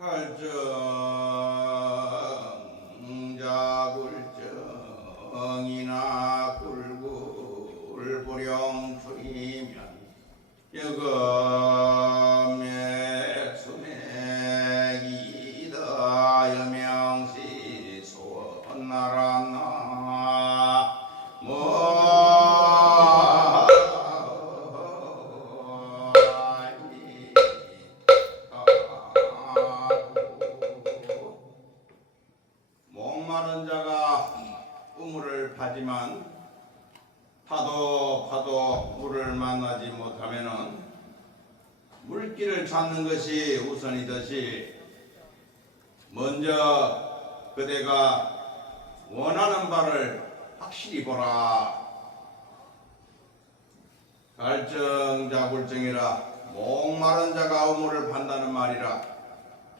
할정자굴정이나 굴굴보령 추이면 여금의 수맥이다 여명시 소나라나 목마른 자가 우물을 파지만 파도 물을 만나지 못하면은 물길을 찾는 것이 우선이듯이 먼저 그대가 원하는 바를 확실히 보라. 갈정자굴정이라 목마른 자가 우물을 판다는 말이라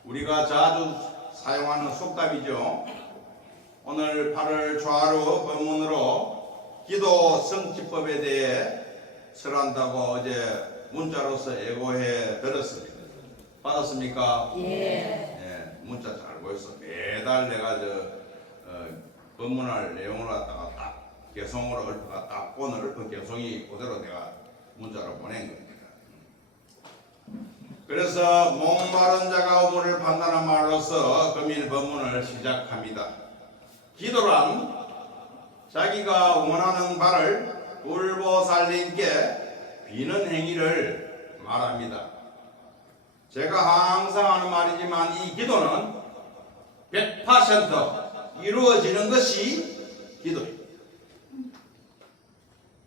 우리가 자주 사용하는 속담이죠. 오늘 8월 초하루 본문으로 기도 성취법에 대해 설한다고 어제 문자로서 예고해 드렸습니다. 받았습니까? 예. 문자 잘 보였어. 매달 내가 본문할 내용을 갖다가 딱 개성으로 읊어가 딱 오늘 그 개성이 그대로 내가 문자로 보낸 겁니다. 그래서 목마른 자가 우물을 판다는 말로서 금일 본문을 시작합니다. 기도란 자기가 원하는 바를 불보살님께 비는 행위를 말합니다. 제가 항상 하는 말이지만 이 기도는 100% 이루어지는 것이 기도입니다.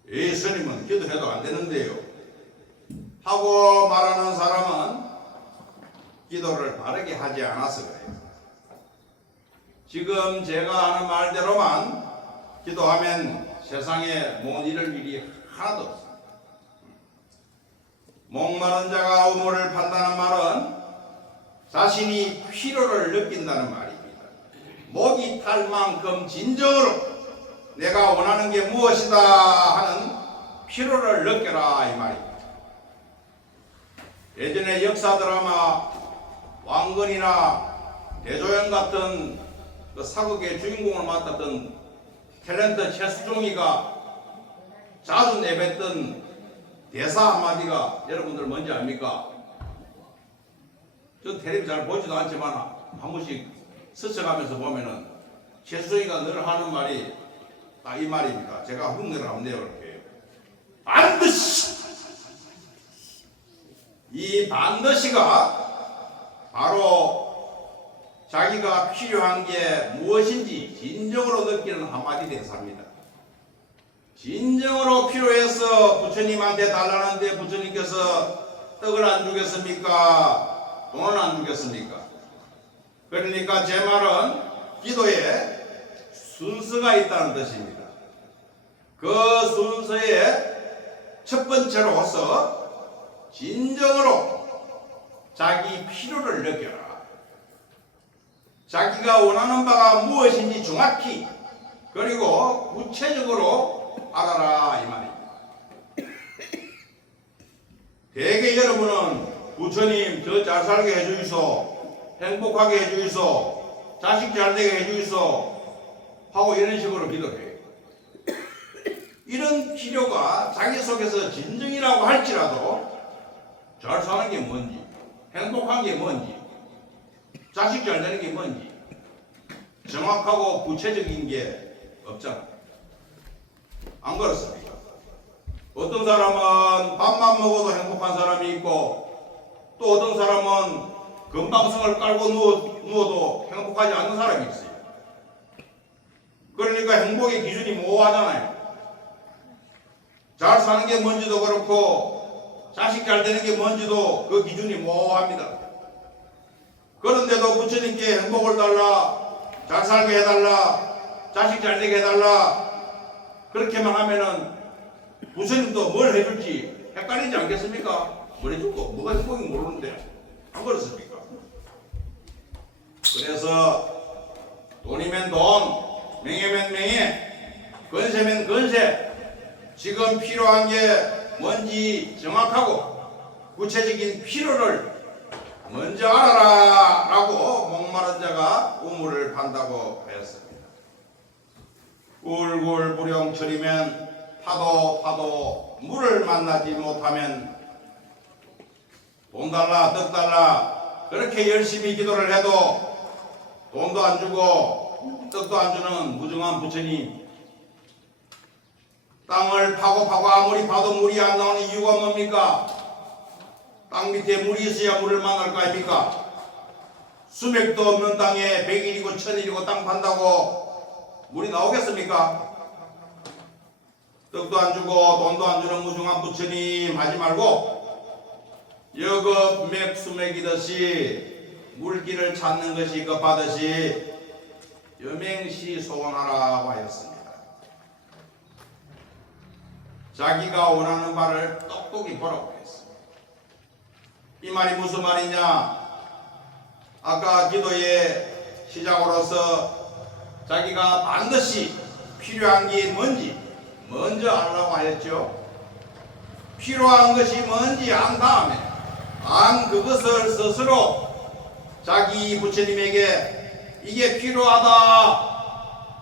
예수님은 기도해도 안 되는데요. 하고 말하는 사람은 기도를 바르게 하지 않아서 그래요. 지금 제가 하는 말대로만 기도하면 세상에 못 이룰 일이 하나도 없습니다. 목마른 자가 우물을 판다는 말은 자신이 피로를 느낀다는 말입니다. 목이 탈 만큼 진정으로 내가 원하는 게 무엇이다 하는 피로를 느껴라 이 말입니다. 예전에 역사 드라마 왕건이나 대조영 같은 그 사극의 주인공을 맡았던 탤런트 최수종이가 자주 내뱉던 대사 한마디가 여러분들 뭔지 압니까? 저 텔레비 잘 보지도 않지만 한 번씩 스쳐가면서 보면은 최수종이가 늘 하는 말이 딱 이 말입니다. 제가 흉내를 한번 내볼게요. 반드시! 이 반드시가 바로 자기가 필요한 게 무엇인지 진정으로 느끼는 한마디 대사입니다. 진정으로 필요해서 부처님한테 달라는데 부처님께서 떡을 안 주겠습니까? 돈을 안 주겠습니까? 그러니까 제 말은 기도에 순서가 있다는 뜻입니다. 그 순서에 첫 번째로서 진정으로 자기 필요를 느껴라. 자기가 원하는 바가 무엇인지 정확히 그리고 구체적으로 알아라 이 말입니다. 대개 여러분은 부처님 저 잘 살게 해주이소, 행복하게 해주이소, 자식 잘 되게 해주이소 하고 이런 식으로 기도해요. 이런 필요가 자기 속에서 진정이라고 할지라도 잘 사는 게 뭔지, 행복한 게 뭔지, 자식 잘 되는 게 뭔지 정확하고 구체적인 게 없잖아. 안 그렇습니까? 어떤 사람은 밥만 먹어도 행복한 사람이 있고 또 어떤 사람은 건방성을 깔고 누워도 행복하지 않는 사람이 있어요. 그러니까 행복의 기준이 모호하잖아요. 잘 사는 게 뭔지도 그렇고 자식 잘 되는 게 뭔지도 그 기준이 모호합니다. 그런데도 부처님께 행복을 달라, 잘 살게 해달라, 자식 잘 되게 해달라 그렇게만 하면은 부처님도 뭘 해줄지 헷갈리지 않겠습니까? 뭘 해줄까? 뭐가 행복인지 모르는데 안 그렇습니까? 그래서 돈이면 돈, 명예면 명예, 건세면 건세 지금 필요한 게 뭔지 정확하고 구체적인 필요를 먼저 알아라 라고 목마른 자가 우물을 판다고 하였습니다. 굴굴 부룡처리면 파도 물을 만나지 못하면 돈 달라 떡 달라 그렇게 열심히 기도를 해도 돈도 안 주고 떡도 안 주는 무정한 부처님, 땅을 파고 아무리 파도 물이 안 나오는 이유가 뭡니까? 땅 밑에 물이 있어야 물을 만날 거 아닙니까? 수맥도 없는 땅에 100일이고 1000일이고 땅 판다고 물이 나오겠습니까? 떡도 안 주고 돈도 안 주는 무중한 부처님 하지 말고 여급 맥수맥이듯이 물길을 찾는 것이 급하듯이 여맹시 소원하라고 하였습니다. 자기가 원하는 바를 똑똑히 보라고 했습니다. 이 말이 무슨 말이냐? 아까 기도의 시작으로서 자기가 반드시 필요한 게 뭔지 먼저 알라고 하였죠. 필요한 것이 뭔지 안 다음에 그것을 스스로 자기 부처님에게 이게 필요하다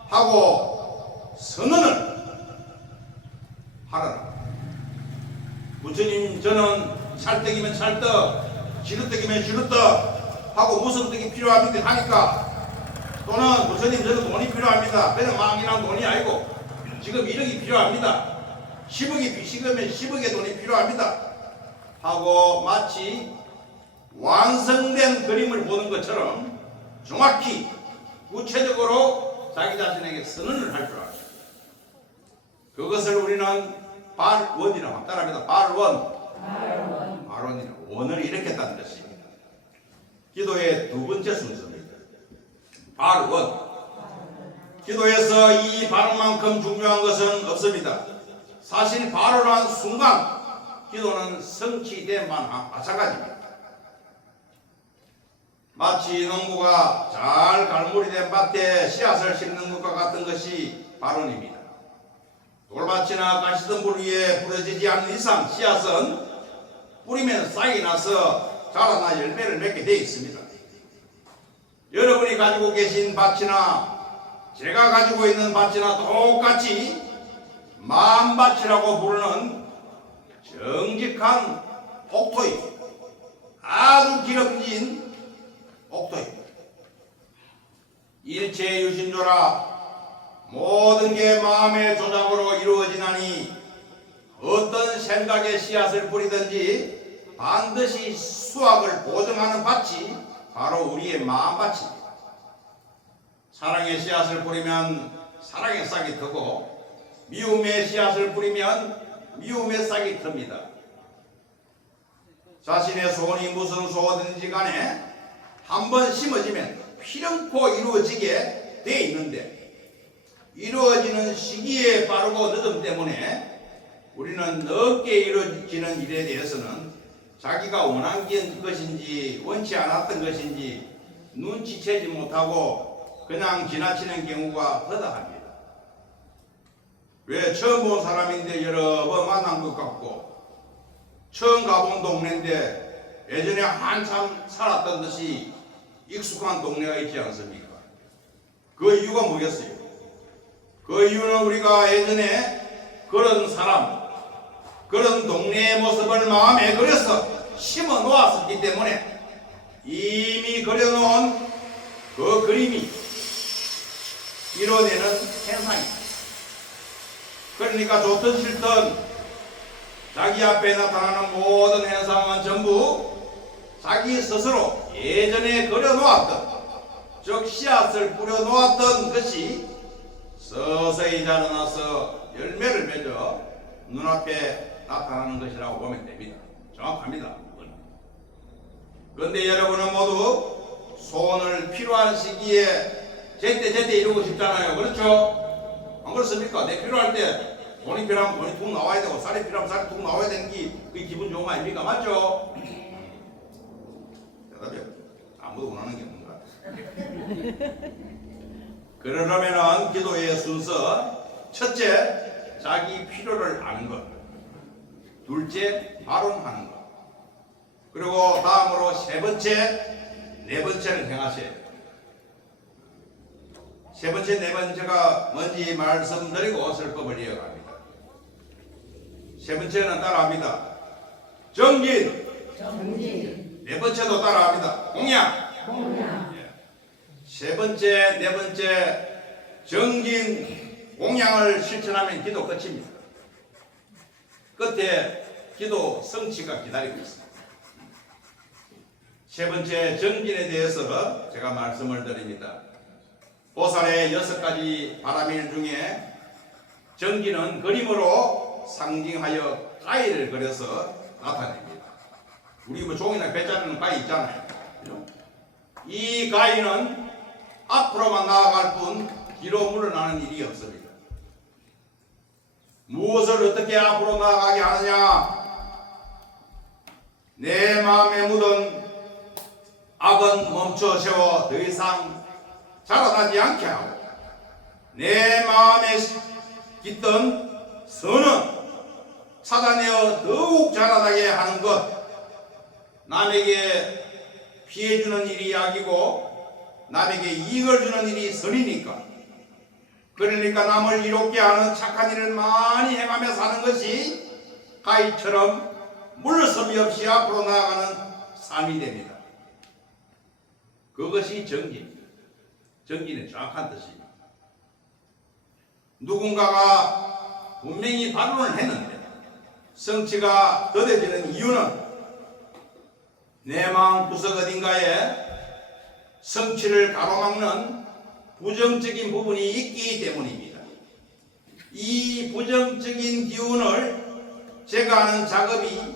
하고 선언을 하라. 부처님, 저는 찰떡이면 찰떡, 지르떡이면 지르떡 하고 무슨 떡이 필요합니까 하니까, 또는 부처님 저는 돈이 필요합니다. 그냥 망이랑 돈이 아니고 지금 1억이 필요합니다. 10억이 식으면 10억의 돈이 필요합니다 하고 마치 완성된 그림을 보는 것처럼 정확히 구체적으로 자기 자신에게 선언을 할 줄 알아요. 그것을 우리는 발원이라고 따라합니다. 발원이라고. 원을 일으켰다는 것입니다. 기도의 두 번째 순서입니다. 발원. 기도에서 이 발원만큼 중요한 것은 없습니다. 사실 발원한 순간 기도는 성취됨만 마찬가지입니다. 마치 농부가 잘 갈무리 된 밭에 씨앗을 심는 것과 같은 것이 발원입니다. 돌밭이나 가시덤불 위에 부러지지 않는 이상 씨앗은 뿌리면 싹이 나서 자라나 열매를 맺게 되어 있습니다. 여러분이 가지고 계신 밭이나 제가 가지고 있는 밭이나 똑같이 만밭이라고 부르는 정직한 옥토입니다. 아주 기름진 옥토입니다. 일체 유신조라 모든 게 마음의 조작으로 이루어지나니 어떤 생각의 씨앗을 뿌리든지 반드시 수확을 보증하는 밭이 바로 우리의 마음밭입니다. 사랑의 씨앗을 뿌리면 사랑의 싹이 트고 미움의 씨앗을 뿌리면 미움의 싹이 틉니다. 자신의 소원이 무슨 소원이든지 간에 한번 심어지면 필연코 이루어지게 돼 있는데 이루어지는 시기에 빠르고 늦음 때문에 우리는 늦게 이루어지는 일에 대해서는 자기가 원한 것인지 원치 않았던 것인지 눈치채지 못하고 그냥 지나치는 경우가 허다합니다. 왜 처음 본 사람인데 여러 번 만난 것 같고 처음 가본 동네인데 예전에 한참 살았던 듯이 익숙한 동네가 있지 않습니까? 그 이유가 뭐겠어요? 그 이유는 우리가 예전에 그런 사람, 그런 동네의 모습을 마음에 그려서 심어 놓았었기 때문에 이미 그려놓은 그 그림이 이뤄내는 현상입니다. 그러니까 좋든 싫든 자기 앞에 나타나는 모든 현상은 전부 자기 스스로 예전에 그려놓았던, 즉 씨앗을 뿌려놓았던 것이 서서히 자라나서 열매를 맺어 눈앞에 나타나는 것이라고 보면 됩니다. 정확합니다. 그런데 여러분은 모두 소원을 필요한 시기에 제때 이루고 싶잖아요. 그렇죠? 안 그렇습니까? 내 필요할 때 돈이 필요하면 돈이 툭 나와야 되고 쌀이 필요하면 쌀이 툭 나와야 되는 게 그게 기분 좋은 거 아닙니까? 맞죠? 대답이 아무도 원하는 게 없는 것 같아요. 그러려면은 기도의 순서, 첫째 자기 필요를 아는 것, 둘째 발언하는 것, 그리고 다음으로 세 번째, 네 번째를 행하셔야 돼요. 세 번째, 네 번째가 뭔지 말씀드리고 설법을 이어갑니다. 세 번째는 따라합니다. 정진. 네 번째도 따라합니다. 공양. 세 번째, 네 번째 정진, 공양을 실천하면 기도 끝입니다. 끝에 기도 성취가 기다리고 있습니다. 세 번째 정진에 대해서 제가 말씀을 드립니다. 보살의 6가지 바라밀 중에 정진은 그림으로 상징하여 가위를 그려서 나타냅니다. 우리 뭐 종이나 배자르는 가위 있잖아요. 이 가위는 앞으로만 나아갈 뿐 뒤로 물러나는 일이 없습니다. 무엇을 어떻게 앞으로 나아가게 하느냐? 내 마음에 묻은 악은 멈춰 세워 더 이상 자라나지 않게 하고, 내 마음에 깃든 선은 찾아내어 더욱 자라나게 하는 것. 남에게 피해주는 일이 악이고 남에게 이익을 주는 일이 선이니까, 그러니까 남을 이롭게 하는 착한 일을 많이 행하며 사는 것이 가위처럼 물러섬이 없이 앞으로 나아가는 삶이 됩니다. 그것이 정진입니다. 정진의 정확한 뜻입니다. 누군가가 분명히 발언을 했는데 성취가 더뎌지는 이유는 내 마음 구석 어딘가에 성취를 가로막는 부정적인 부분이 있기 때문입니다. 이 부정적인 기운을 제거하는 작업이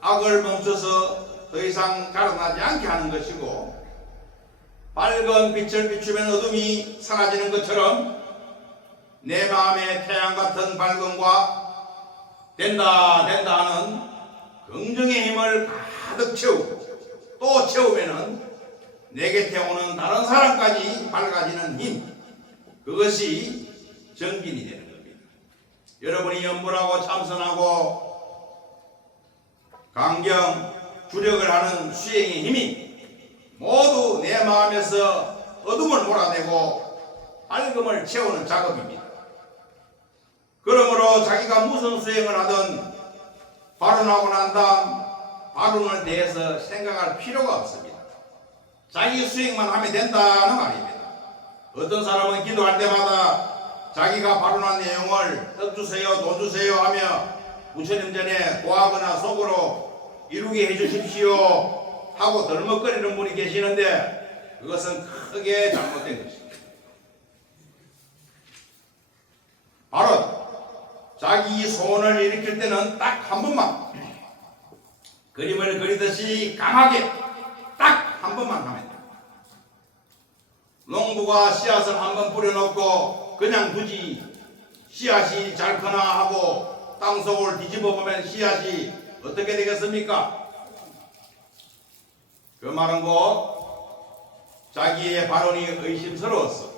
악을 멈춰서 더 이상 자라나지 않게 하는 것이고, 밝은 빛을 비추면 어둠이 사라지는 것처럼 내 마음에 태양 같은 밝음과 된다 하는 긍정의 힘을 가득 채우고, 또 채우면은 내 곁에 오는 다른 사람까지 밝아지는 힘, 그것이 정진이 되는 겁니다. 여러분이 염불하고 참선하고 강경, 주력을 하는 수행의 힘이 모두 내 마음에서 어둠을 몰아내고 밝음을 채우는 작업입니다. 그러므로 자기가 무슨 수행을 하든 발언하고 난 다음 발언을 대해서 생각할 필요가 없습니다. 자기 수행만 하면 된다는 말입니다. 어떤 사람은 기도할 때마다 자기가 발언한 내용을 떡 주세요, 돈 주세요 하며 부처님 전에 고하거나 속으로 이루게 해주십시오 하고 덜먹거리는 분이 계시는데, 그것은 크게 잘못된 것입니다. 바로 자기 소원을 일으킬 때는 딱 한 번만, 그림을 그리듯이 강하게 딱 한 번만 하면 됩니다. 농부가 씨앗을 한 번 뿌려놓고 그냥 두지, 씨앗이 잘 크나 하고 땅속을 뒤집어 보면 씨앗이 어떻게 되겠습니까? 그 말은 곧 자기의 발언이 의심스러워서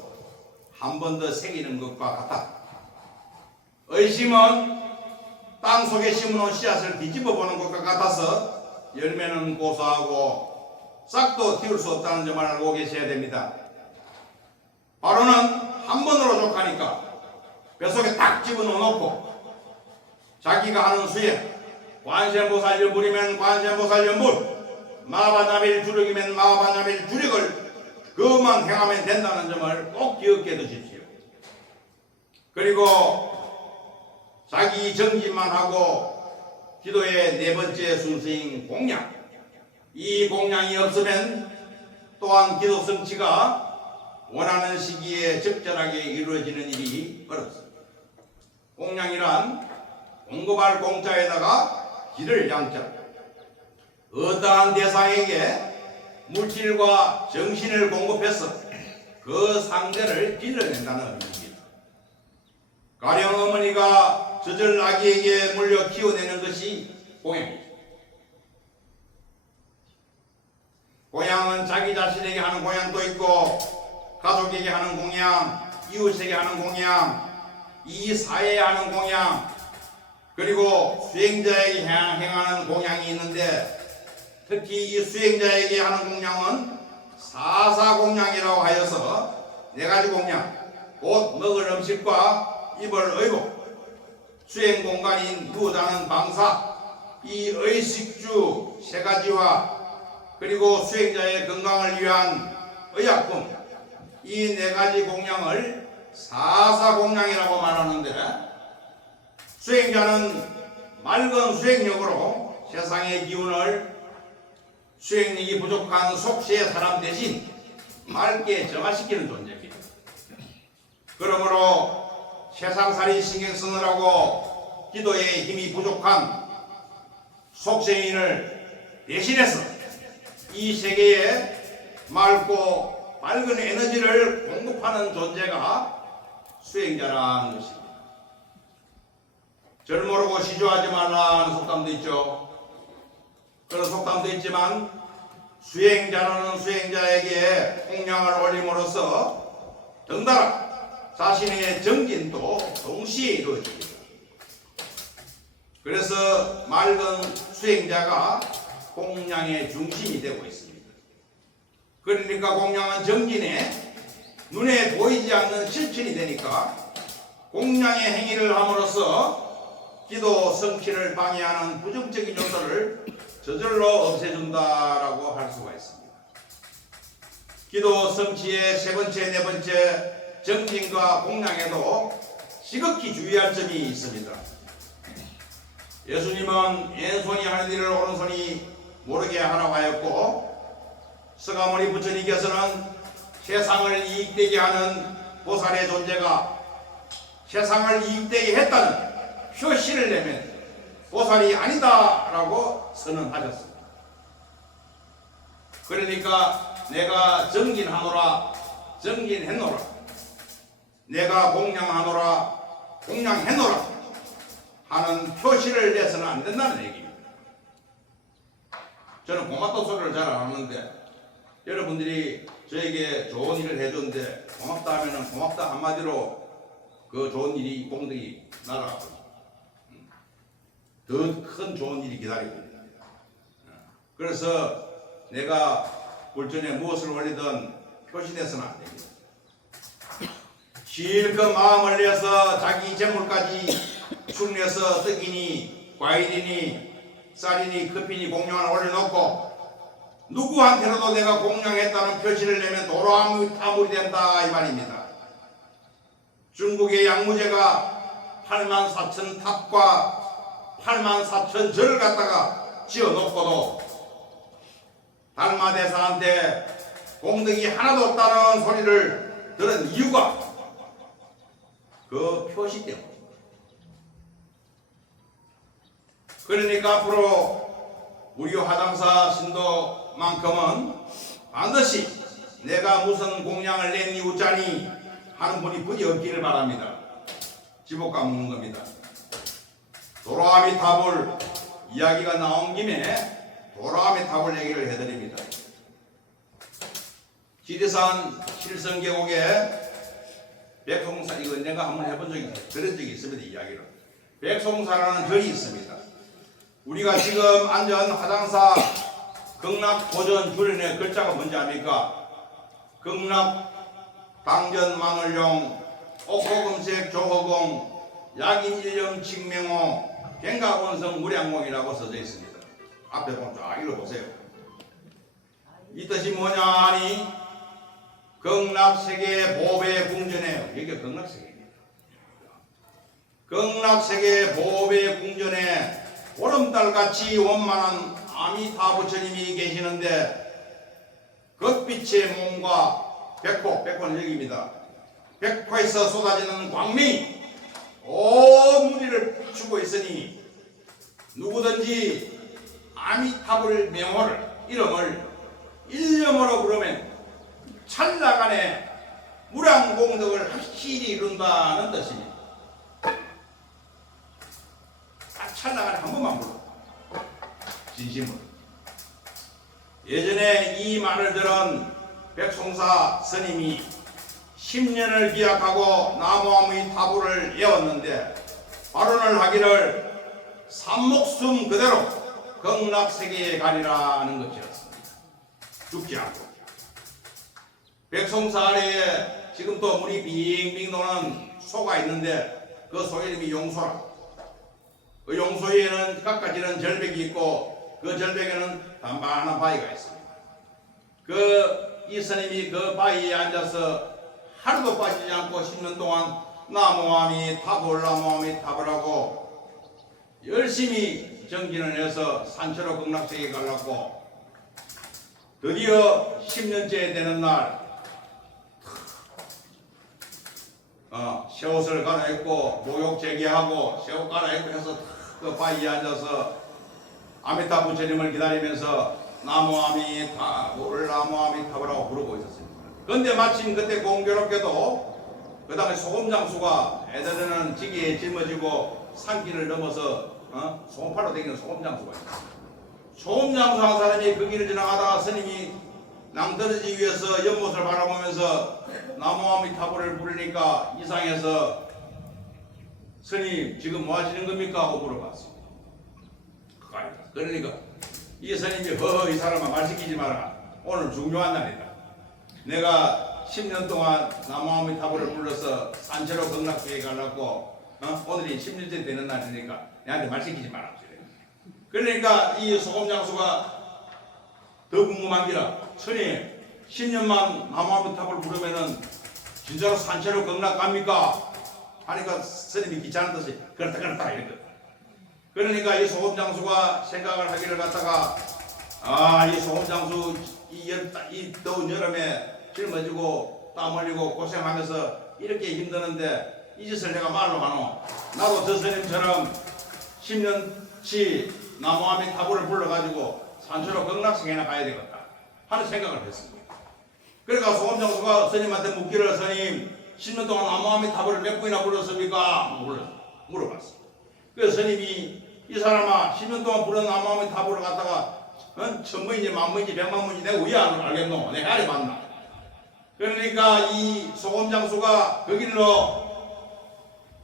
한 번 더 새기는 것과 같다. 의심은 땅속에 심어놓은 씨앗을 뒤집어 보는 것과 같아서 열매는 고소하고 싹도 틔울 수 없다는 점을 알고 계셔야 됩니다. 발언은 한 번으로 족하니까 뱃속에 딱 집어넣어놓고 자기가 하는 수행, 관세음보살 연불이면 관세음보살 연불, 마하바나빌 주력이면 마하바나빌 주력을 그것만 행하면 된다는 점을 꼭 기억해 두십시오. 그리고 자기 정진만 하고 기도의 네 번째 순서인 공양, 이 공양이 없으면 또한 기도 성취가 원하는 시기에 적절하게 이루어지는 일이 어렵습니다. 공양이란 공급할 공자에다가 기를 양자, 어떠한 대상에게 물질과 정신을 공급해서 그 상대를 길러낸다는 의미입니다. 가령 어머니가 젖을 아기에게 물려 키워내는 것이 공양입니다. 공양은 자기 자신에게 하는 공양도 있고, 가족에게 하는 공양, 이웃에게 하는 공양, 이 사회에 하는 공양, 그리고 수행자에게 행하는 공양이 있는데, 특히 이 수행자에게 하는 공양은 사사공양이라고 하여서 4가지 공양, 곧 먹을 음식과 입을 의복, 수행 공간인 누워자는 방사, 이 의식주 3가지와 그리고 수행자의 건강을 위한 의약품, 이 4가지 공양을 사사공양이라고 말하는데, 수행자는 맑은 수행력으로 세상의 기운을 수행력이 부족한 속세의 사람 대신 맑게 정화시키는 존재입니다. 그러므로 세상살이 신경 쓰느라고 기도에 힘이 부족한 속세인을 대신해서 이 세계에 맑고 맑은 에너지를 공급하는 존재가 수행자라는 것입니다. 절 모르고 시조하지 말라는 속담도 있죠. 그런 속담도 있지만 수행자라는 수행자에게 공양을 올림으로써 덩달아 자신의 정진도 동시에 이루어집니다. 그래서 맑은 수행자가 공양의 중심이 되고 있습니다. 그러니까 공양은 정진에 눈에 보이지 않는 실천이 되니까 공양의 행위를 함으로써 기도 성취를 방해하는 부정적인 요소를 저절로 없애준다라고 할 수가 있습니다. 기도 성취의 3번째, 4번째 정진과 공양에도 지극히 주의할 점이 있습니다. 예수님은 왼손이 하는 일을 오른손이 모르게 하라고 하였고, 서가모니 부처님께서는 세상을 이익되게 하는 보살의 존재가 세상을 이익되게 했다는 표시를 내면 보살이 아니다라고 선언하셨습니다. 그러니까 내가 정진하노라, 정진했노라, 내가 공양하노라, 공양했노라 하는 표시를 내서는 안 된다는 얘기입니다. 저는 고맙다 소리를 잘 안 하는데 여러분들이 저에게 좋은 일을 해줬는데 고맙다 하면은 고맙다 한마디로 그 좋은 일이 공덕이 날아가고 더 큰 좋은 일이 기다리고 있습니다. 그래서 내가 불전에 무엇을 올리든 표시돼서는 안 됩니다. 실컷 마음을 내서 자기 재물까지 축내서 떡이니 과일이니 쌀이니 커피니 공양을 올려놓고 누구한테라도 내가 공양했다는 표시를 내면 도로타물이 된다 이 말입니다. 중국의 양무제가 84,000 탑과 84,000 절을 갖다가 지어놓고도 달마대사한테 공덕이 하나도 없다는 소리를 들은 이유가 그 표시 때문입니다. 그러니까 앞으로 우리 화장사 신도만큼은 반드시 내가 무슨 공양을 낸 이웃자니 하는 분이 부디 없기를 바랍니다. 지복감 묻는 겁니다. 도라미탑을 이야기가 나온 김에 도라미탑을 얘기를 해드립니다. 지리산 칠성계곡에 백송사, 이거 내가 한번 해본 적이 들은 적이 있습니다. 이야기를. 백송사라는 절이 있습니다. 우리가 지금 앉은 화장사 극락보전 주련의 글자가 뭔지 압니까? 극락 당전 마늘용 옥고금색 조허공 약인 일령 칙명호 갱가원성 무량공이라고 써져 있습니다. 앞에 보면 쫙 읽어보세요. 이 뜻이 뭐냐 하니 극락세계 보배 궁전에, 이게 극락세계입니다. 극락세계 보배 궁전에 보름달같이 원만한 아미타 부처님이 계시는데 겉빛의 몸과 백호는 여기입니다. 백호에서 쏟아지는 광명이 온 무리를 비추고 있으니 누구든지 아미타불 명호를 이름을 일념으로 부르면 찰나간에 무량공덕을 확실히 이룬다는 뜻입니다. 딱 찰나간에 한 번만 불러 진심으로. 예전에 이 말을 들은 백송사 스님이 10년을 기약하고 나무아미 타불을 외웠는데 발언을 하기를 산목숨 그대로 극락세계에 가리라는 것이었습니다. 죽지 않고. 백송사 아래에 지금도 물이 빙빙 도는 소가 있는데 그 소 이름이 용소라. 그 용소에는 깎아지는 절벽이 있고 그 절벽에는 단단한 바위가 있습니다. 이 스님이 그 바위에 앉아서 하루도 빠지지 않고 10년 동안 나무아미타불 나무아미타불 하고 열심히 정진을 해서 산처로 극락세계에 가려고 드디어 10년째 되는 날 쇠옷을 갈아입고 목욕 재개하고 쇠옷 갈아입고 해서 그 바위에 앉아서 아미타 부처님을 기다리면서 나무아미타불 나무아미타불하고 부르고 있었습니다. 그런데 마침 그때 공교롭게도 그 다음에 소금장수가 애들은 지기에 짊어지고 산길을 넘어서 소금파로 다니는 소금장수가 있었어요. 소금장수 한 사람이 그 길을 지나가다가 스님이 낭떠러지 위에서 연못을 바라보면서 나무아미타불을 부르니까 이상해서 스님 지금 뭐 하시는 겁니까? 하고 물어봤습니다. 그러니까 이 스님이 이 사람아 말 시키지 마라. 오늘 중요한 날이다. 내가 10년 동안 나무아미타불을 불러서 산채로 극락세계에 가려고 오늘이 10년째 되는 날이니까 내한테 말 시키지 마라. 그러니까 이 소금장수가 더 궁금한 기라. 스님 10년만 나무아미타불 부르면은 진짜로 산채로 극락 갑니까? 하니까 스님이 귀찮은 듯이 그렇다 이랬거든. 그러니까 이 소금장수가 생각을 하기를 갖다가 이 소금장수 이 더운 여름에 짊어지고 땀 흘리고 고생하면서 이렇게 힘드는데 이 짓을 내가 말로 하노. 나도 저 스님처럼 10년치 나무아미타불을 불러가지고 산초로 극락세계나 가야 되겠다 하는 생각을 했습니다. 그러니까 소금장수가 스님한테 묻기를 스님 10년 동안 나무아미타불을 몇 번이나 불렀습니까? 물어봤어. 그래서 스님이 이 사람아 10년 동안 부른 나무아미타불을 갖다가 1000번인지 10,000번인지 1,000,000번인지 내가 왜 안 알겠노? 내가 알이 맞나? 그러니까 이 소금장수가 그 길로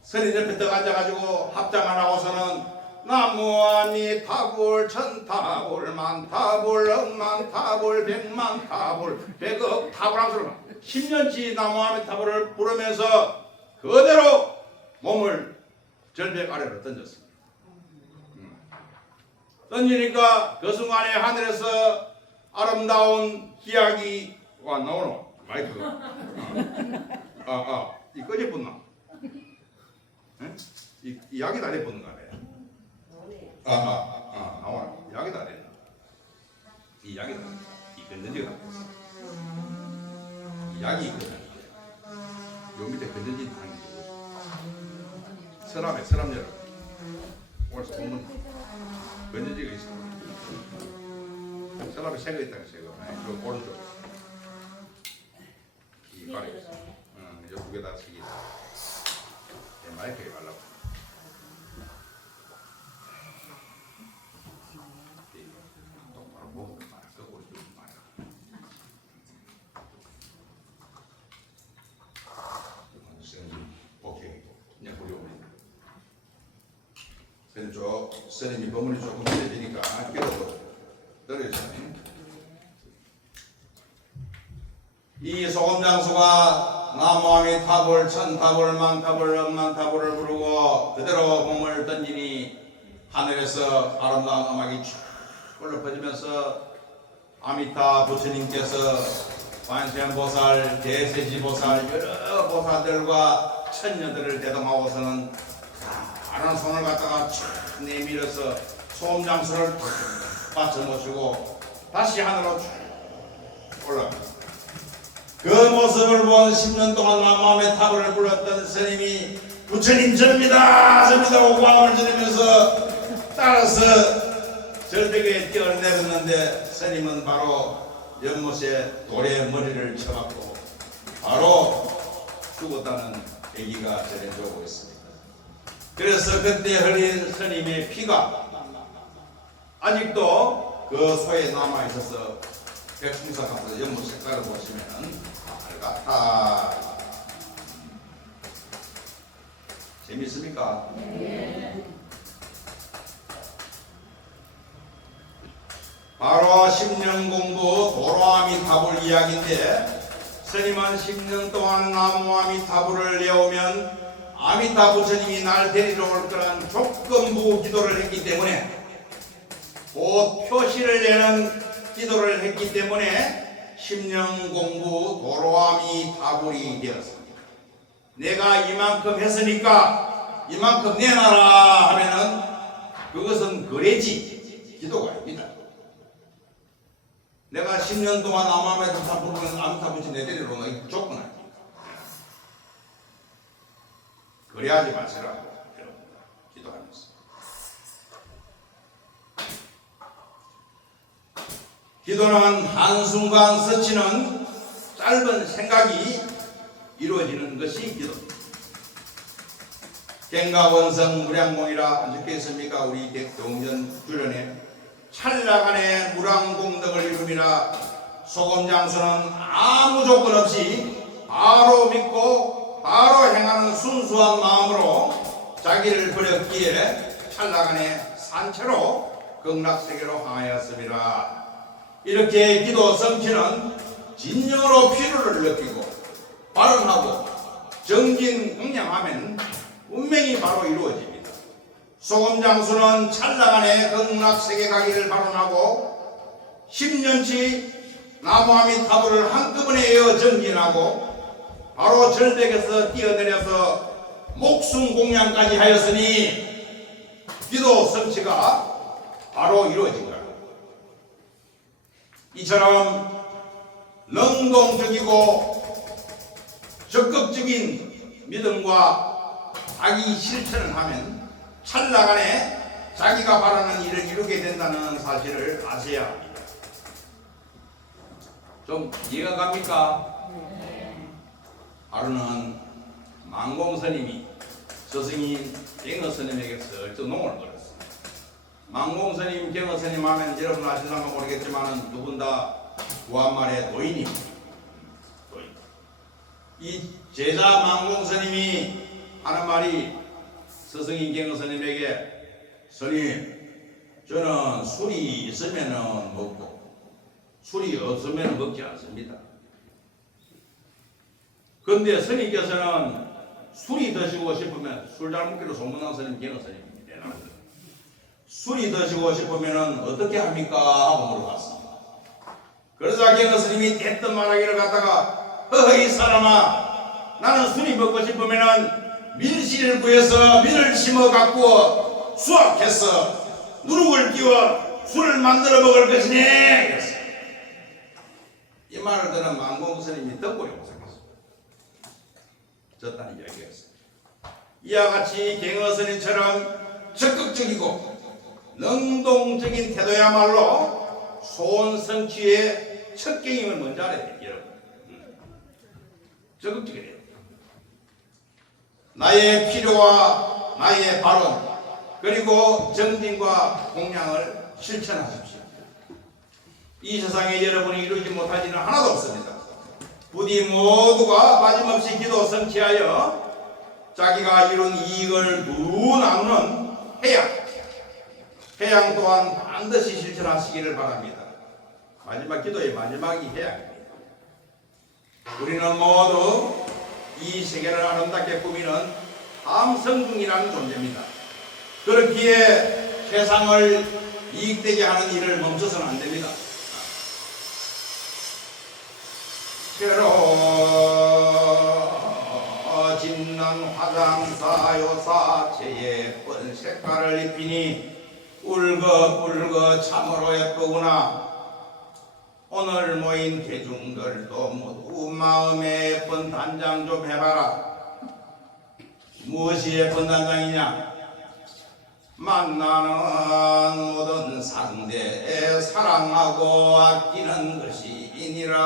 스님 옆에 딱 앉아가지고 합장을 하고서는 나무아미타불 천타불 만타불 억만타불 백만타불 백억 타불 하면서 10년치 나무아미타불을 부르면서 그대로 몸을 절벽 아래로 던졌습니다. 던지니까 그 순간에 하늘에서 아름다운 희약이가 나오노. 마이크. 이 꺼져 붙나? 이 약이 다리 붙는 거 아니야? 나와. 약이 다리. 이 약이 다리. 이 건전지가 다리. 이 약이 있거든. 요 밑에 건전지 다리. 서랍에 서랍 열어. 오늘 본문 건전지가 있어. 서랍에 새거 있다. 새거. 그 오른쪽. 이 발에 있어. 요 두 개 다 새기. 마이크에 가려고. 똑바로 보고 말아. 거꾸로 좀 말아. 오케이. 그냥 올려버린다. 스님이 버무리 조금 세지니까 끼워도 떨어져. 이 소금장수가 나무아미타불 천타불 만타불 억만타불을 부르고 그대로 몸을 던지니 하늘에서 아름다운 음악이 쭉 흘러 퍼지면서 아미타 부처님께서 관세음보살, 대세지보살 여러 보살들과 천녀들을 대동하고서는 다른 손을 갖다가 쭉 내밀어서 소금장수를 탁 받쳐 모시고 다시 하늘로 쭉 올라갑니다. 그 모습을 본 10년 동안 나무아미타불을 불렀던 스님이 부처님 접니다 하고 광을 지르면서 따라서 절벽에 뛰어내렸는데 스님은 바로 연못에 돌에 머리를 쳐박고 바로 죽었다는 얘기가 전해져 오고 있습니다. 그래서 그때 흘린 스님의 피가 아직도 그 소에 남아있어서 백승사 가서 연못 색깔을 보시면 빨갛다. 재밌습니까? 네. 10년 공부 도로아미타불 이야기인데, 스님은 10년 동안 나무 아미타불을 외우면 아미타 부처님이 날 데리러 올 거란 조건부 기도를 했기 때문에, 그 표시를 내는 기도를 했기 때문에 10년 공부 도로아미타불이 되었습니다. 내가 이만큼 했으니까 이만큼 내놔라 하면은 그것은 거래지 기도가 아닙니다. 내가 10년 동안 아미타불은 아미타 부처님 내 데리러 오는 게 조건 아닙니다. 거래하지 마시라고 여러분들 기도하면서. 기도는 한순간 스치는 짧은 생각이 이루어지는 것이 기도입니다. 갱가원성 무량공이라 적혀 있습니까? 우리 경전 주련에 찰나간의 무량공덕을 이루미라. 소금장수는 아무 조건 없이 바로 믿고 바로 행하는 순수한 마음으로 자기를 버렸기에 찰나간의 산채로 극락세계로 향하였습니다. 이렇게 기도 성취는 진정으로 필요를 느끼고 발언하고 정진응량하면 운명이 바로 이루어집니다. 소금장수는 찰나간의 극락세계 가기를 발언하고 10년치 나무아미타불을 한꺼번에 에어 정진하고 바로 절벽에서 뛰어내려서 목숨 공양까지 하였으니 기도 성취가 바로 이루어진 거예요. 이처럼 능동적이고 적극적인 믿음과 자기 실천을 하면 찰나간에 자기가 바라는 일을 이루게 된다는 사실을 아셔야 합니다. 좀 이해가 갑니까? 하루는 망공스님이 스승인 갱어스님에게 슬쩍 농을 걸었어요. 망공스님, 갱어스님 하면 여러분 아실랑가 모르겠지만 두 분 다 구한말의 도인입니다. 도인. 이 제자 망공스님이 하는 말이 스승인 갱어스님에게, 스님, 저는 술이 있으면 먹고 술이 없으면 먹지 않습니다. 그런데 스님께서는 술이 드시고 싶으면, 술 잘 먹기로 소문난 스님 갱어스님입니다. 술이 드시고 싶으면 어떻게 합니까? 하고 물어봤습니다. 그러자 갱어스님이 대뜸 말하기를 갖다가, 이 사람아, 나는 술이 먹고 싶으면 밀씨를 구해서 밀을 심어 갖고 수확해서 누룩을 끼워 술을 만들어 먹을 것이니 그랬어요. 이 말을 들은 망공스님이 덕골이 못생겼어요. 졌다는 이야기였어요. 이와 같이 갱어스님처럼 적극적이고 능동적인 태도야말로 소원 성취의 첫 경임을 먼저 알아야 돼요. 여러분, 적극적이야 돼요. 나의 필요와 나의 발언 그리고 정진과 공양을 실천하십시오. 이 세상에 여러분이 이루지 못하지는 하나도 없습니다. 부디 모두가 빠짐없이 기도 성취하여 자기가 이룬 이익을 누 나누는 해양 또한 반드시 실천하시기를 바랍니다. 마지막 기도의 마지막이 해양입니다. 우리는 모두 이 세계를 아름답게 꾸미는 함성궁이라는 존재입니다. 그렇기에 세상을 이익되게 하는 일을 멈춰서는 안 됩니다. 새로 짓는 화장사 요사체에 예쁜 색깔을 입히니 울긋불긋 참으로 예쁘구나. 오늘 모인 대중들도 모두 마음에 예쁜 단장 좀 해봐라. 무엇이 예쁜 단장이냐? 만나는 모든 상대 사랑하고 아끼는 것이니라.